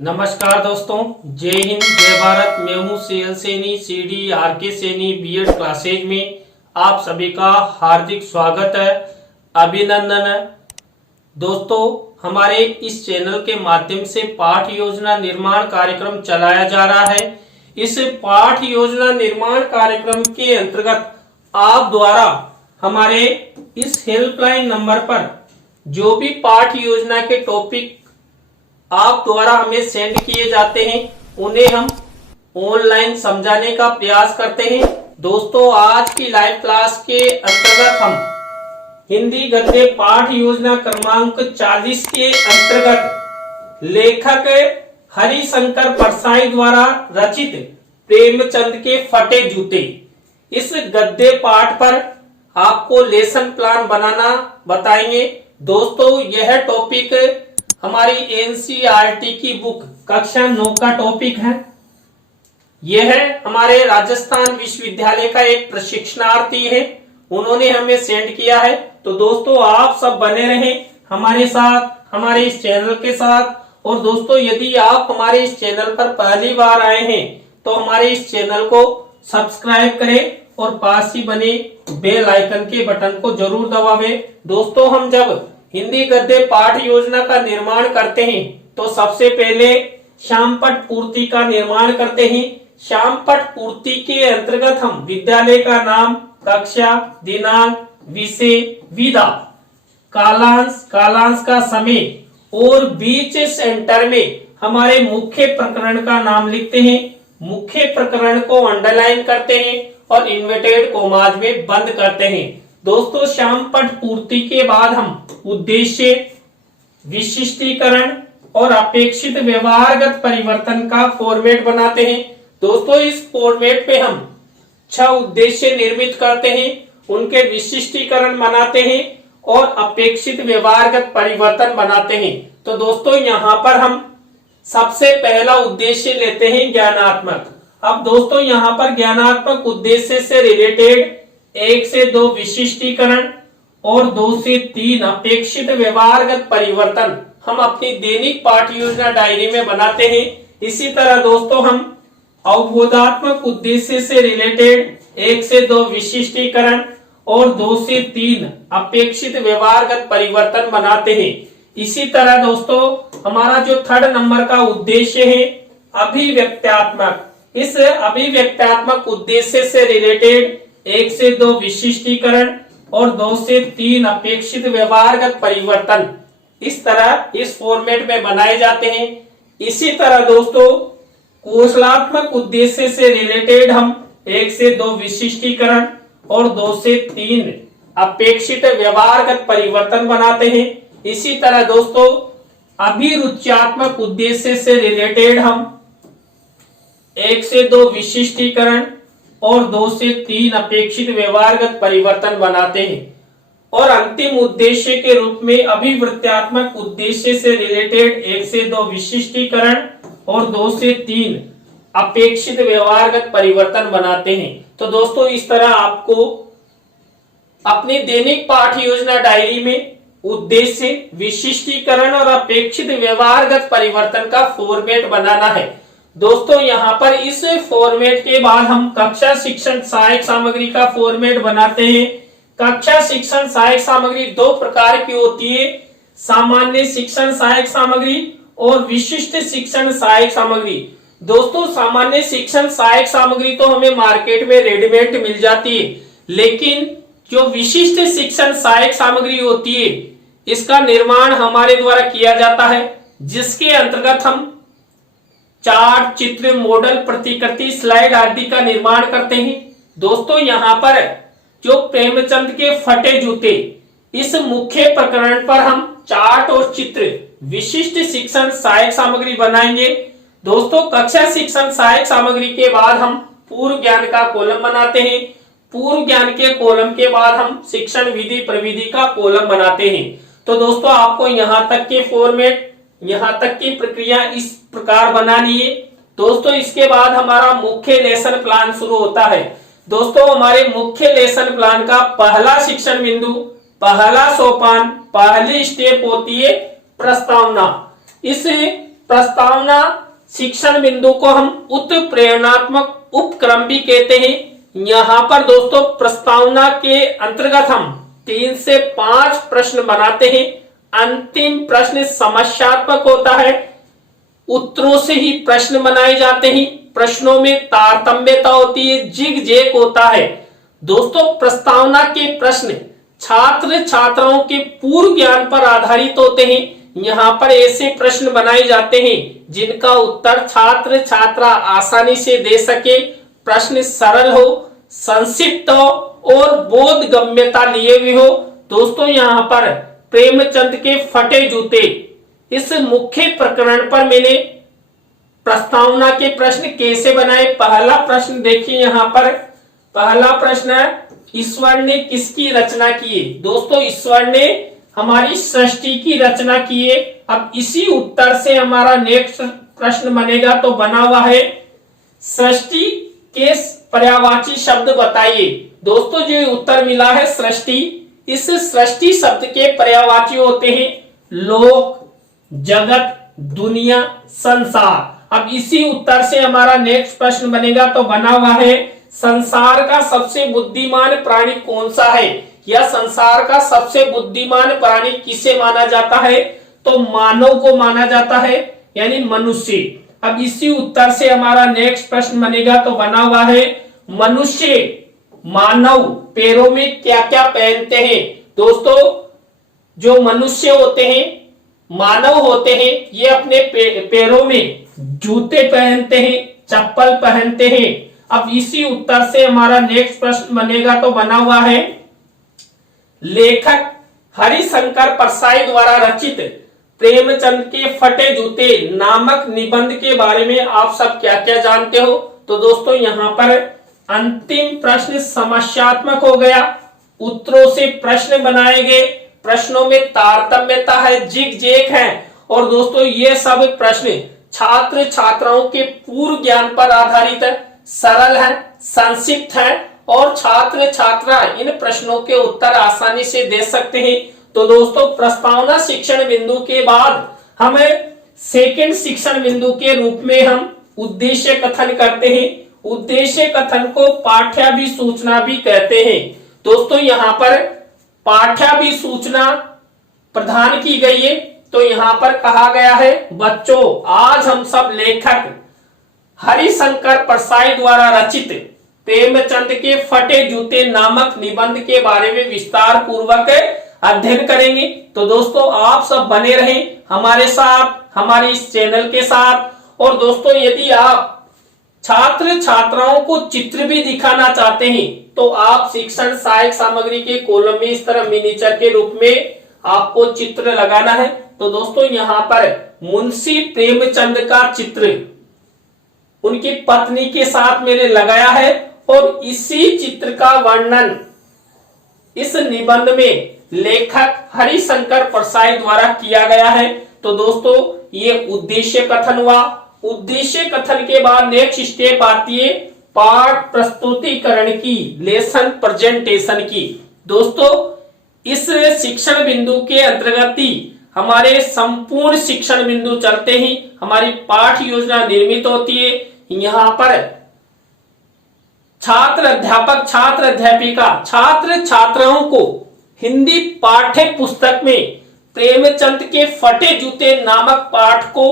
नमस्कार दोस्तों, जय हिंद जय भारत। मैं हूं CL Saini, CD RK Saini B Ed classes में आप सभी का हार्दिक स्वागत है, अभिनंदन है। दोस्तों, हमारे इस चैनल के माध्यम से पाठ योजना निर्माण कार्यक्रम चलाया जा रहा है। इस पाठ योजना निर्माण कार्यक्रम के अंतर्गत आप द्वारा हमारे इस हेल्पलाइन नंबर पर जो भी पाठ योजना के टॉपिक आप द्वारा हमें सेंड किए जाते हैं उन्हें हम ऑनलाइन समझाने का प्रयास करते हैं। दोस्तों, आज की लाइव क्लास के अंतर्गत हम हिंदी गद्य पाठ योजना क्रमांक 40 के अंतर्गत लेखक हरिशंकर परसाई द्वारा रचित प्रेमचंद के फटे जूते, इस गद्य पाठ पर आपको लेसन प्लान बनाना बताएंगे। दोस्तों, यह टॉपिक हमारी NCERT की बुक कक्षा 9 का टॉपिक है। यह हमारे राजस्थान विश्वविद्यालय का एक प्रशिक्षणार्थी है, उन्होंने हमें सेंड किया है। तो दोस्तों, आप सब बने रहें हमारे साथ, हमारे इस चैनल के साथ। और दोस्तों, यदि आप हमारे इस चैनल पर पहली बार आए हैं तो हमारे इस चैनल को सब्सक्राइब करें और पास ही बने बेल आइकन के बटन को जरूर दबावें। दोस्तों, हम जब हिंदी गद्य पाठ योजना का निर्माण करते हैं तो सबसे पहले श्यामपट पूर्ति का निर्माण करते हैं। श्यामपट पूर्ति के अंतर्गत हम विद्यालय का नाम, कक्षा, दिनांक, विषय, विधा, कालांश का समय और बीच सेंटर में हमारे मुख्य प्रकरण का नाम लिखते हैं। मुख्य प्रकरण को अंडरलाइन करते हैं और इन्वर्टेड कोमाज में बंद करते हैं। दोस्तों, श्यामपट पूर्ति के बाद हम उद्देश्य, विशिष्टीकरण और अपेक्षित व्यवहारगत परिवर्तन का फॉर्मेट बनाते हैं। दोस्तों, इस फॉर्मेट पे हम 6 उद्देश्य निर्मित करते हैं, उनके विशिष्टीकरण बनाते हैं और अपेक्षित व्यवहारगत परिवर्तन बनाते हैं। तो दोस्तों, यहाँ पर हम सबसे पहला उद्देश्य लेते हैं ज्ञानात्मक। अब दोस्तों, यहाँ पर ज्ञानात्मक उद्देश्य से रिलेटेड 1 से 2 विशिष्टीकरण और 2 से 3 अपेक्षित व्यवहारगत परिवर्तन हम अपनी दैनिक पाठ योजना डायरी में बनाते हैं। इसी तरह दोस्तों, हम अवबोधात्मक उद्देश्य से रिलेटेड 1 से 2 विशिष्टीकरण और 2 से 3 अपेक्षित व्यवहारगत परिवर्तन बनाते हैं। इसी तरह दोस्तों, हमारा जो 3rd नंबर का उद्देश्य है अभिव्यक्त्यात्मक, इस अभिव्यक्त्यात्मक उद्देश्य से रिलेटेड 1 से 2 विशिष्टीकरण और 2 से 3 अपेक्षित व्यवहारगत परिवर्तन इस तरह इस फॉर्मेट में बनाए जाते हैं। इसी तरह दोस्तों, कौशलात्मक उद्देश्य से रिलेटेड हम 1 से 2 विशिष्टीकरण और 2 से 3 अपेक्षित व्यवहारगत परिवर्तन बनाते हैं। इसी तरह दोस्तों, अभिरुच्यात्मक उद्देश्य से रिलेटेड हम 1 से 2 विशिष्टीकरण और 2 से 3 अपेक्षित व्यवहारगत परिवर्तन बनाते हैं। और अंतिम उद्देश्य के रूप में अभिवृत्त्यात्मक उद्देश्य से रिलेटेड 1 से 2 विशिष्टीकरण और 2 से 3 अपेक्षित व्यवहारगत परिवर्तन बनाते हैं। तो दोस्तों, इस तरह आपको अपनी दैनिक पाठ योजना डायरी में उद्देश्य, विशिष्टीकरण और अपेक्षित व्यवहारगत परिवर्तन का फॉर्मेट बनाना है। दोस्तों, यहाँ पर इस फॉर्मेट के बाद हम कक्षा शिक्षण सहायक सामग्री का फॉर्मेट बनाते हैं। कक्षा शिक्षण सहायक सामग्री 2 प्रकार की होती है, सामान्य शिक्षण सहायक सामग्री और विशिष्ट शिक्षण सहायक सामग्री। दोस्तों, सामान्य शिक्षण सहायक सामग्री तो हमें मार्केट में रेडीमेड मिल जाती है, लेकिन जो विशिष्ट शिक्षण सहायक सामग्री होती है इसका निर्माण हमारे द्वारा किया जाता है, जिसके अंतर्गत हम चार्ट, चित्र, मॉडल, प्रतिकृति, स्लाइड आदि का निर्माण करते हैं। दोस्तों, यहाँ पर जो प्रेमचंद के फटे जूते, इस मुख्य प्रकरण पर हम चार्ट और चित्र विशिष्ट शिक्षण सहायक सामग्री बनाएंगे। दोस्तों, कक्षा शिक्षण सहायक सामग्री के बाद हम पूर्व ज्ञान का कॉलम बनाते हैं। पूर्व ज्ञान के कॉलम के बाद हम शिक्षण विधि प्रविधि का कॉलम बनाते हैं। तो दोस्तों, आपको यहाँ तक के फॉर्मेट, यहाँ तक की प्रक्रिया इस प्रकार बनानी है। दोस्तों, इसके बाद हमारा मुख्य लेसन प्लान शुरू होता है। दोस्तों, हमारे मुख्य लेसन प्लान का पहला शिक्षण बिंदु, पहला सोपान, पहली स्टेप होती है प्रस्तावना। इस प्रस्तावना शिक्षण बिंदु को हम उत्प्रेरणात्मक उपक्रम भी कहते हैं। यहाँ पर दोस्तों प्रस्तावना के अंतर्गत हम 3 से 5 प्रश्न बनाते हैं। अंतिम प्रश्न समस्यात्मक होता है, उत्तरों से ही प्रश्न बनाए जाते हैं, प्रश्नों में तारतम्यता होती है, जिग जैग होता है। दोस्तों प्रस्तावना के प्रश्न छात्र छात्राओं के पूर्व ज्ञान पर आधारित होते हैं। यहाँ पर ऐसे प्रश्न बनाए जाते हैं जिनका उत्तर छात्र छात्रा आसानी से दे सके, प्रश्न सरल हो, संक्षिप्त हो और बोधगम्यता लिए हुए हो। दोस्तों यहाँ पर प्रेमचंद के फटे जूते इस मुख्य प्रकरण पर मैंने प्रस्तावना के प्रश्न कैसे बनाए। पहला प्रश्न देखिए, यहाँ पर पहला प्रश्न है, ईश्वर ने किसकी रचना की है। दोस्तों ईश्वर ने हमारी सृष्टि की रचना की है। अब इसी उत्तर से हमारा नेक्स्ट प्रश्न बनेगा, तो बना हुआ है सृष्टि के पर्यायवाची शब्द बताइए। दोस्तों जो उत्तर मिला है सृष्टि, इस सृष्टि शब्द के पर्यायवाची होते हैं लोक, जगत, दुनिया, संसार। अब इसी उत्तर से हमारा नेक्स्ट प्रश्न बनेगा, तो बना हुआ है संसार का सबसे बुद्धिमान प्राणी कौन सा है, या संसार का सबसे बुद्धिमान प्राणी किसे माना जाता है, तो मानव को माना जाता है, यानी मनुष्य। अब इसी उत्तर से हमारा नेक्स्ट प्रश्न बनेगा, तो बना हुआ है मनुष्य मानव पैरों में क्या क्या पहनते हैं। दोस्तों जो मनुष्य होते हैं, मानव होते हैं, ये अपने पैरों में जूते पहनते हैं, चप्पल पहनते हैं। अब इसी उत्तर से हमारा नेक्स्ट प्रश्न बनेगा, तो बना हुआ है लेखक हरिशंकर परसाई द्वारा रचित प्रेमचंद के फटे जूते नामक निबंध के बारे में आप सब क्या क्या जानते हो। तो दोस्तों यहाँ पर अंतिम प्रश्न समस्यात्मक हो गया, उत्तरों से प्रश्न बनाए गए, प्रश्नों में तारतम्यता है, जिग जैग है, और दोस्तों ये सब प्रश्न छात्र छात्राओं के पूर्व ज्ञान पर आधारित है, सरल है, संक्षिप्त है और छात्र छात्रा इन प्रश्नों के उत्तर आसानी से दे सकते हैं। तो दोस्तों प्रस्तावना शिक्षण बिंदु के बाद हमें सेकंड शिक्षण बिंदु के रूप में हम उद्देश्य कथन करते हैं। उद्देश्य कथन को पाठ्याभिसूचना भी कहते हैं। दोस्तों यहाँ पर पाठ्याभिसूचना प्रदान की गई है। तो यहाँ पर कहा गया है, बच्चों आज हम सब लेखक हरिशंकर परसाई द्वारा रचित प्रेमचंद के फटे जूते नामक निबंध के बारे में विस्तार पूर्वक अध्ययन करेंगे। तो दोस्तों आप सब बने रहें हमारे साथ, हमारे इस चैनल के साथ। और दोस्तों यदि आप छात्र छात्राओं को चित्र भी दिखाना चाहते हैं, तो आप शिक्षण सहायक सामग्री के कॉलम में इस तरह मिनीचर के रूप में आपको चित्र लगाना है। तो दोस्तों यहाँ पर मुंशी प्रेमचंद का चित्र उनकी पत्नी के साथ मैंने लगाया है, और इसी चित्र का वर्णन इस निबंध में लेखक हरिशंकर परसाई द्वारा किया गया है। तो दोस्तों ये उद्देश्य कथन हुआ। उद्देश्य कथन के बाद नेक्स्ट स्टेप आती है पाठ प्रस्तुतिकरण की, लेसन प्रेजेंटेशन की। दोस्तों इस शिक्षण बिंदु के अंतर्गत ही हमारे संपूर्ण शिक्षण बिंदु चलते हैं, हमारी पाठ योजना निर्मित होती है। यहाँ पर छात्र अध्यापक, छात्र अध्यापिका छात्र छात्राओं को हिंदी पाठ्य पुस्तक में प्रेमचंद के फटे जूते नामक पाठ को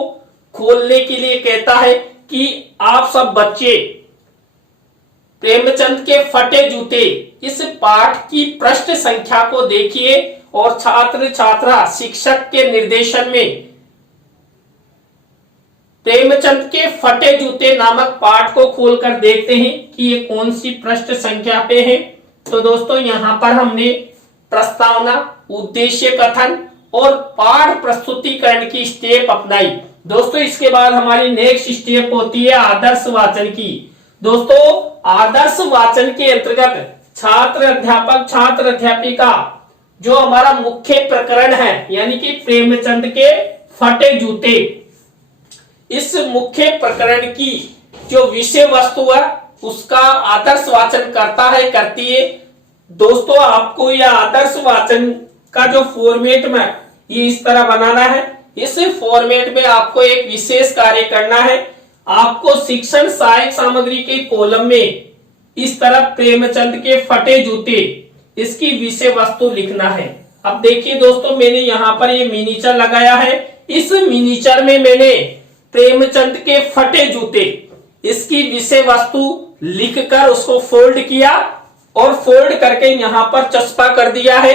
खोलने के लिए कहता है कि आप सब बच्चे प्रेमचंद के फटे जूते इस पाठ की पृष्ठ संख्या को देखिए, और छात्र छात्रा शिक्षक के निर्देशन में प्रेमचंद के फटे जूते नामक पाठ को खोलकर देखते हैं कि ये कौन सी पृष्ठ संख्या पे है। तो दोस्तों यहाँ पर हमने प्रस्तावना, उद्देश्य कथन और पाठ प्रस्तुतिकरण की स्टेप अपनाई। दोस्तों इसके बाद हमारी नेक्स्ट स्टेप होती है आदर्श वाचन की। दोस्तों आदर्श वाचन के अंतर्गत छात्र अध्यापक, छात्र अध्यापिका जो हमारा मुख्य प्रकरण है, यानी कि प्रेमचंद के फटे जूते, इस मुख्य प्रकरण की जो विषय वस्तु है उसका आदर्श वाचन करता है, करती है। दोस्तों आपको यह आदर्श वाचन का जो फॉर्मेट में ये इस तरह बनाना है। इस फॉर्मेट में आपको एक विशेष कार्य करना है। आपको शिक्षण सहायक सामग्री के कॉलम में इस तरह प्रेमचंद के फटे जूते इसकी विषय वस्तु लिखना है। अब देखिए दोस्तों, मैंने यहाँ पर ये मिनीचर लगाया है। इस मिनीचर में मैंने प्रेमचंद के फटे जूते इसकी विषय वस्तु लिखकर उसको फोल्ड किया और फोल्ड करके यहाँ पर चस्पा कर दिया है।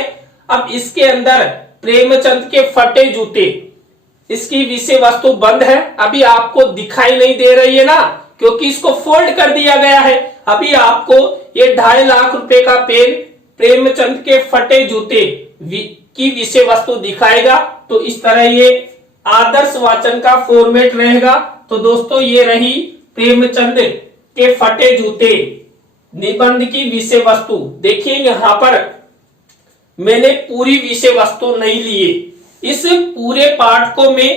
अब इसके अंदर प्रेमचंद के फटे जूते इसकी विषय वस्तु बंद है, अभी आपको दिखाई नहीं दे रही है ना, क्योंकि इसको फोल्ड कर दिया गया है। अभी आपको ये 2.5 लाख रुपए का पेन प्रेमचंद के फटे जूते की विषय वस्तु दिखाएगा। तो इस तरह ये आदर्श वाचन का फॉर्मेट रहेगा। तो दोस्तों, ये रही प्रेमचंद के फटे जूते निबंध की विषय वस्तु। देखिए यहाँ पर मैंने पूरी विषय वस्तु नहीं लिए। इस पूरे पाठ को मैं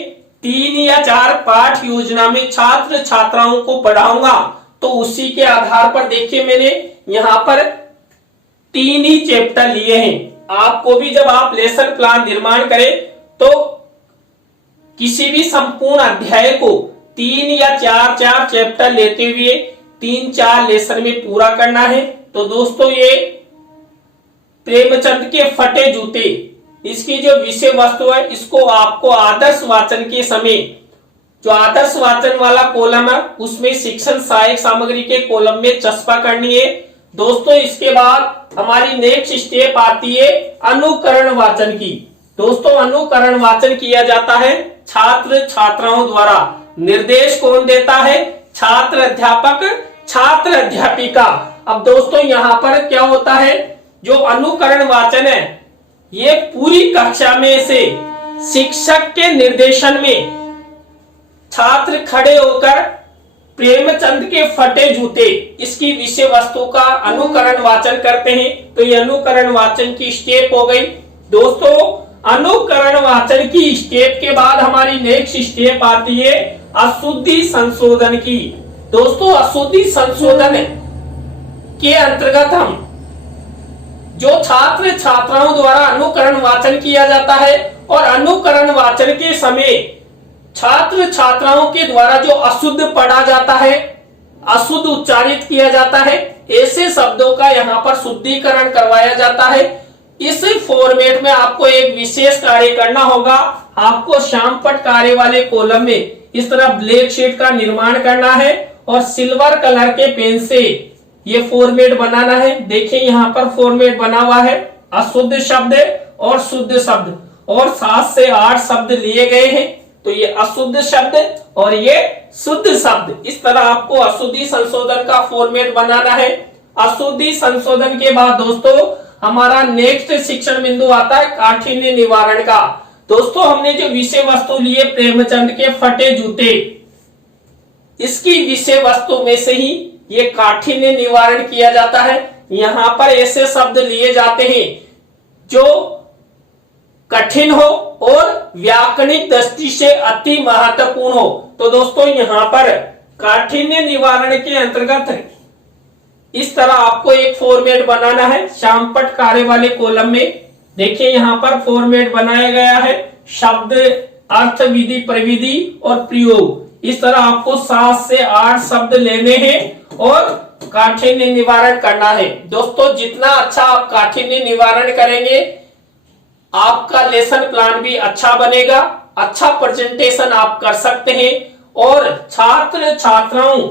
3 या 4 पाठ योजना में छात्र छात्राओं को पढ़ाऊंगा। तो उसी के आधार पर देखिए मैंने यहाँ पर 3 ही चैप्टर लिए हैं। आपको भी जब आप लेसन प्लान निर्माण करें तो किसी भी संपूर्ण अध्याय को 3 या 4 चैप्टर लेते हुए 3-4 लेसन में पूरा करना है। तो दोस्तों, ये प्रेमचंद के फटे जूते इसकी जो विषय वस्तु है, इसको आपको आदर्श वाचन के समय जो आदर्श वाचन वाला कॉलम है उसमें शिक्षण सहायक सामग्री के कॉलम में चस्पा करनी है। दोस्तों, इसके बाद हमारी नेक्स्ट स्टेप आती है अनुकरण वाचन की। दोस्तों, अनुकरण वाचन किया जाता है छात्र छात्राओं द्वारा। निर्देश कौन देता है? छात्र अध्यापक, छात्र अध्यापिका। अब दोस्तों, यहाँ पर क्या होता है, जो अनुकरण वाचन है ये पूरी कक्षा में से शिक्षक के निर्देशन में छात्र खड़े होकर प्रेमचंद के फटे जूते इसकी विषय वस्तु का अनुकरण वाचन करते हैं। तो ये अनुकरण वाचन की स्टेप हो गई। दोस्तों, अनुकरण वाचन की स्टेप के बाद हमारी नेक्स्ट स्टेप आती है अशुद्धि संशोधन की। दोस्तों, अशुद्धि संशोधन के अंतर्गत हम जो छात्र छात्राओं द्वारा अनुकरण वाचन किया जाता है और अनुकरण वाचन के समय छात्र छात्राओं के द्वारा जो अशुद्ध पढ़ा जाता है, अशुद्ध उच्चारित किया जाता है, ऐसे शब्दों का यहाँ पर शुद्धिकरण करवाया जाता है। इस फॉर्मेट में आपको एक विशेष कार्य करना होगा। आपको श्यामपट्ट कार्य वाले कॉलम में इस तरह ब्लैक शीट का निर्माण करना है और सिल्वर कलर के पेन से ये फॉर्मेट बनाना है। देखिए यहाँ पर फॉर्मेट बना हुआ है, अशुद्ध शब्द और शुद्ध शब्द, और 7 से 8 शब्द लिए गए हैं। तो ये अशुद्ध शब्द और ये शुद्ध शब्द, इस तरह आपको अशुद्धि संशोधन का फॉर्मेट बनाना है। अशुद्धि संशोधन के बाद दोस्तों हमारा नेक्स्ट शिक्षण बिंदु आता है काठिन्य निवारण का। दोस्तों, हमने जो विषय वस्तु लिए प्रेमचंद के फटे जूते, इसकी विषय वस्तु में से ही ये काठिन्य निवारण किया जाता है। यहाँ पर ऐसे शब्द लिए जाते हैं जो कठिन हो और व्याकरणिक दृष्टि से अति महत्वपूर्ण हो। तो दोस्तों, यहाँ पर काठिन्य निवारण के अंतर्गत इस तरह आपको एक फॉर्मेट बनाना है श्यामपट्ट कार्य वाले कॉलम में। देखिए यहाँ पर फॉर्मेट बनाया गया है, शब्द, अर्थ, विधि, प्रविधि और प्रयोग। इस तरह आपको 7 से 8 शब्द लेने हैं और काठिन्य निवारण करना है। दोस्तों, जितना अच्छा आप काठिन्य निवारण करेंगे आपका लेसन प्लान भी अच्छा बनेगा, अच्छा प्रेजेंटेशन आप कर सकते हैं और छात्र छात्राओं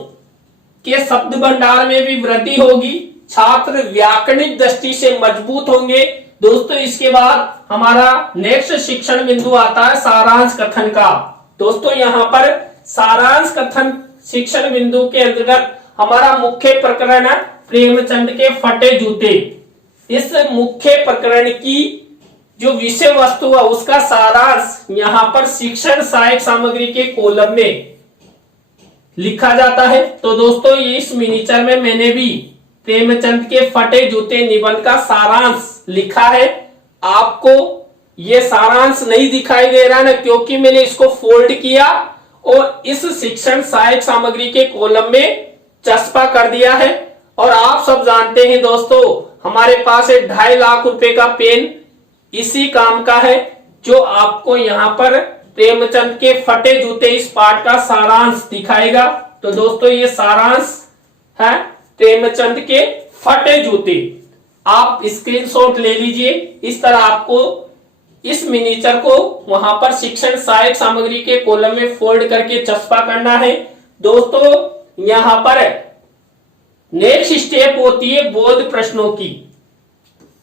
के शब्द भंडार में भी वृद्धि होगी, छात्र व्याकरणिक दृष्टि से मजबूत होंगे। दोस्तों, इसके बाद हमारा नेक्स्ट शिक्षण बिंदु आता है सारांश कथन का। दोस्तों, यहाँ पर सारांश कथन शिक्षण बिंदु के अंतर्गत हमारा मुख्य प्रकरण है प्रेमचंद के फटे जूते। इस मुख्य प्रकरण की जो विषय वस्तु है उसका सारांश यहाँ पर शिक्षण सहायक सामग्री के कॉलम में लिखा जाता है। तो दोस्तों, इस मिनीचर में मैंने भी प्रेमचंद के फटे जूते निबंध का सारांश लिखा है। आपको ये सारांश नहीं दिखाई दे रहा ना, क्योंकि मैंने इसको फोल्ड किया और इस शिक्षण सहायक सामग्री के कॉलम में चस्पा कर दिया है। और आप सब जानते हैं दोस्तों, हमारे पास 2.5 लाख रुपए का पेन इसी काम का है, जो आपको यहाँ पर प्रेमचंद के फटे जूते इस पाठ का सारांश दिखाएगा। तो दोस्तों ये सारांश है प्रेमचंद के फटे जूते। आप स्क्रीनशॉट ले लीजिए। इस तरह आपको इस मिनीचर को वहां पर शिक्षण सहायक सामग्री के कॉलम में फोल्ड करके चस्पा करना है। दोस्तों यहां पर नेक्स्ट स्टेप होती है बोध प्रश्नों की।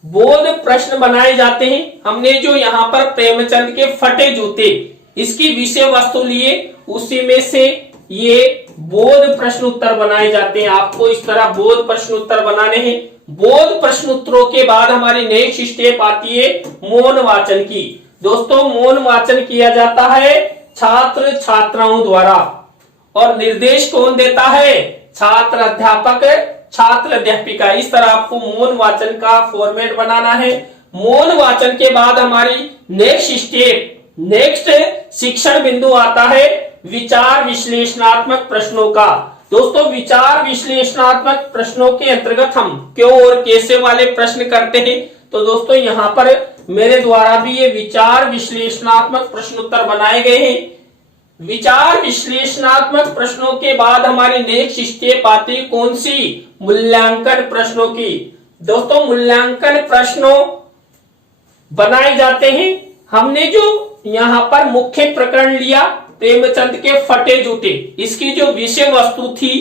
बोध प्रश्न बनाए जाते हैं। हमने जो यहाँ पर प्रेमचंद के फटे जूते इसकी विषय वस्तु लिए उसी में से ये बोध प्रश्न उत्तर बनाए जाते हैं। आपको इस तरह बोध प्रश्न उत्तर बनाने हैं। बोध प्रश्न उत्तरों के बाद हमारी नेक्स्ट स्टेप आती है मौन वाचन की। दोस्तों मौन वाचन किया जाता है छात्र छात्राओं द्वारा और निर्देश कौन देता है? छात्र अध्यापक छात्र अध्यापिका। इस तरह आपको मौन वाचन का फॉर्मेट बनाना है। मौन वाचन के बाद हमारी नेक्स्ट स्टेप नेक्स्ट शिक्षण बिंदु आता है विचार विश्लेषणात्मक प्रश्नों का। दोस्तों विचार विश्लेषणात्मक प्रश्नों के अंतर्गत हम क्यों और कैसे वाले प्रश्न करते हैं। तो दोस्तों यहाँ पर मेरे द्वारा भी ये विचार विश्लेषणात्मक प्रश्न उत्तर बनाए गए हैं। विचार विश्लेषणात्मक प्रश्नों के बाद हमारी नेक्स्ट स्टेप आती है कौन सी? मूल्यांकन प्रश्नों की। दोस्तों मूल्यांकन प्रश्नों बनाए जाते हैं। हमने जो यहाँ पर मुख्य प्रकरण लिया प्रेमचंद के फटे जूते, इसकी जो विषय वस्तु थी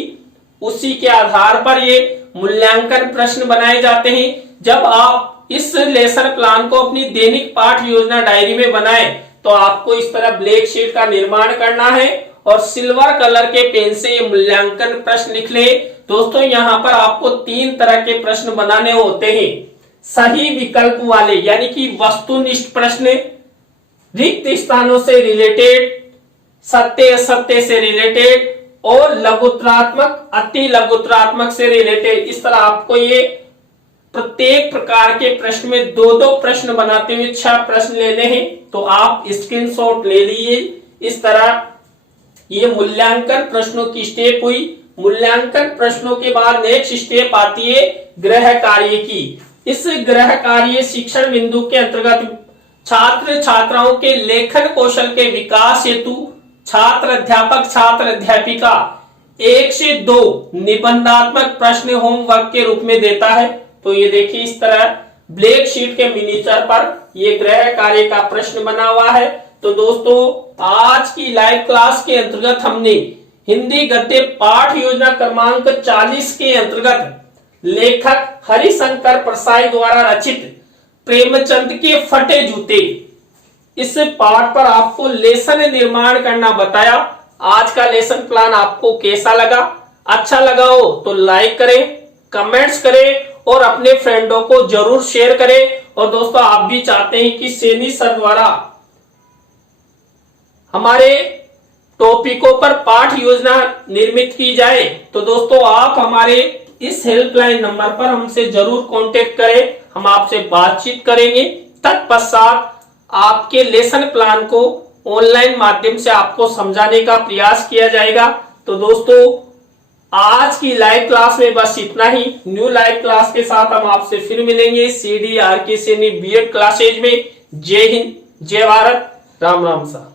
उसी के आधार पर ये मूल्यांकन प्रश्न बनाए जाते हैं। जब आप इस लेसन प्लान को अपनी दैनिक पाठ योजना डायरी में बनाएं तो आपको इस तरह ब्लैक शीट का निर्माण करना है और सिल्वर कलर के पेन से ये मूल्यांकन प्रश्न लिख ले। दोस्तों यहाँ पर आपको 3 तरह के प्रश्न बनाने होते हैं। सही विकल्प वाले यानी कि वस्तुनिष्ठ प्रश्न, रिक्त स्थानों से रिलेटेड, सत्य असत्य से रिलेटेड और लघुत्रात्मक अति लघुत्रात्मक से रिलेटेड। इस तरह आपको ये प्रत्येक प्रकार के प्रश्न में 2-2 प्रश्न बनाते हुए 6 प्रश्न लेने हैं। तो आप स्क्रीनशॉट ले लीजिए। इस तरह ये मूल्यांकन प्रश्नों की स्टेप हुई। मूल्यांकन प्रश्नों के बाद नेक्स्ट स्टेप आती है गृह कार्य की। इस गृह कार्य शिक्षण बिंदु के अंतर्गत छात्र छात्राओं के लेखन कौशल के विकास हेतु छात्र अध्यापक छात्र अध्यापिका 1 से 2 निबंधात्मक प्रश्न होमवर्क के रूप में देता है। तो ये देखिए इस तरह ब्लैक शीट के मिनीचर पर ये गृह कार्य का प्रश्न बना हुआ है। तो दोस्तों आज की लाइव क्लास के अंतर्गत हमने हिंदी गद्य पाठ योजना क्रमांक 40 के अंतर्गत लेखक हरिशंकर प्रसाई द्वारा रचित प्रेमचंद के फटे जूते इस पाठ पर आपको लेसन निर्माण करना बताया। आज का लेसन प्लान आपको कैसा लगा? अच्छा लगा हो तो लाइक करें, कमेंट्स करें और अपने फ्रेंडों को जरूर शेयर करें। और दोस्तों आप भी चाहते हैं कि सैनी सर द्वारा हमारे टॉपिकों पर पाठ योजना निर्मित की जाए तो दोस्तों आप हमारे इस हेल्पलाइन नंबर पर हमसे जरूर कांटेक्ट करें। हम आपसे बातचीत करेंगे। तत्पश्चात आपके लेसन प्लान को ऑनलाइन माध्यम से आपको समझाने का प्रयास किया जाएगा। तो दोस्तों आज की लाइव क्लास में बस इतना ही। न्यू लाइव क्लास के साथ हम आपसे फिर मिलेंगे CDRK सैनी BEd क्लासेज में। जय हिंद, जय भारत, राम राम सा।